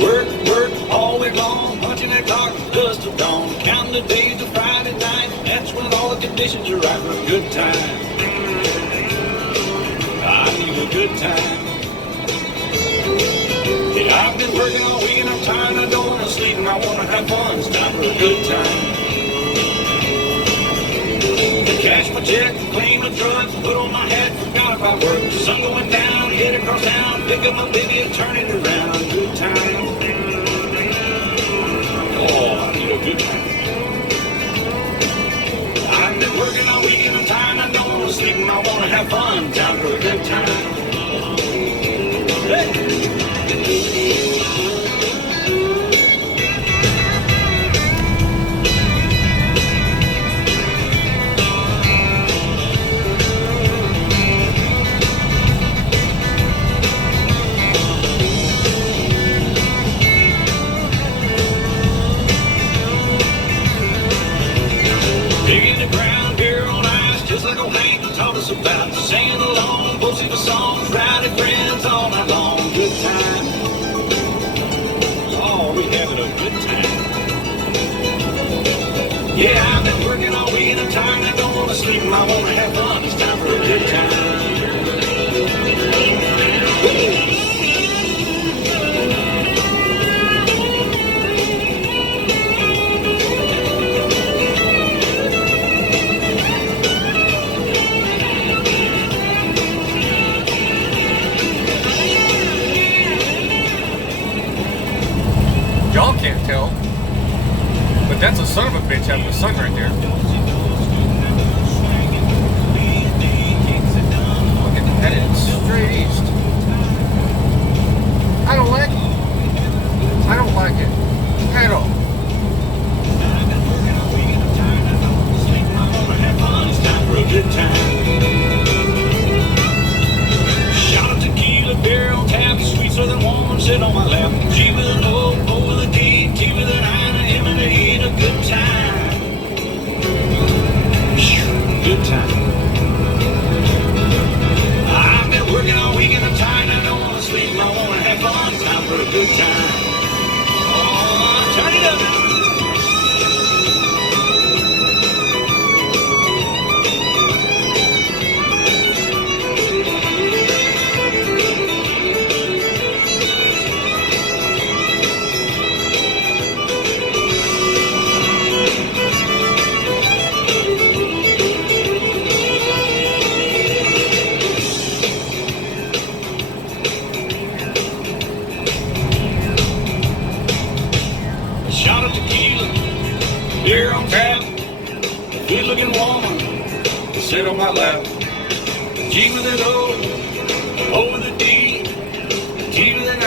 Work, work, all week long, punching that clock from dusk till dawn, counting the days to Friday night. That's when all the conditions are right for a good time. I need a good time. Yeah, I've been working all week and I'm tired. I don't want to sleep and I want to have fun. It's time for a good time. Cash my check, claim my truck, put on my hat, forgot about work. Sun going down, head across town, pick up my baby and turn it around. Good time. Oh, I need a good time. I've been working all week and I'm tired. I don't want to sleep and I want to have fun. Time for a good time. Hey! Digging the ground, beer on ice, just like old Hank taught us about. Singing along, posting the songs, riding friends all night long. Good time. Oh, we having a good time. Yeah, I've been working all week and I'm tired. I don't want to sleep and I want to have fun. It's time for a good time. Y'all can't tell, but that's a son of a bitch having a son right there. Fucking headed straight east. I don't like it. I don't like it at all. It's time for a good time. Shot of tequila, beer on tap, sweet southern woman sit on my lap. G with an O, O with a D, T with an I, and a M and a E, and a good time. Good time. I've been working all week and I'm tired. I don't want to sleep, I want to have fun. It's time for a good time. Oh, turn it up. Shot of tequila, beer on tap, good looking woman, sit on my lap. G with an O with a D, T with an I,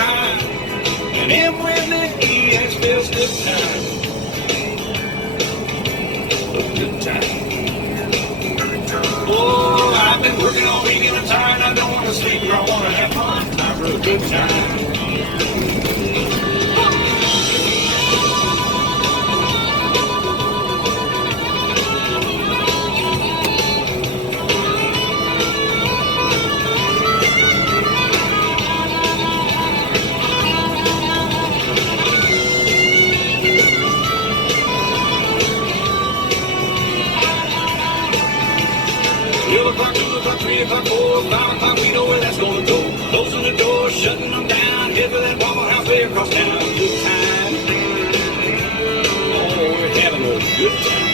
and M with an E, and spells good time. A good time. Oh, I've been working all week and I'm tired. I don't want to sleep or I want to have fun. Time for a good time. O'clock, 2 o'clock, 3 o'clock, 4, 5 o'clock, we know where that's gonna go. Closing the door, shutting them down, head for that Waffle House way across town. Good time. Oh, we're having a good time.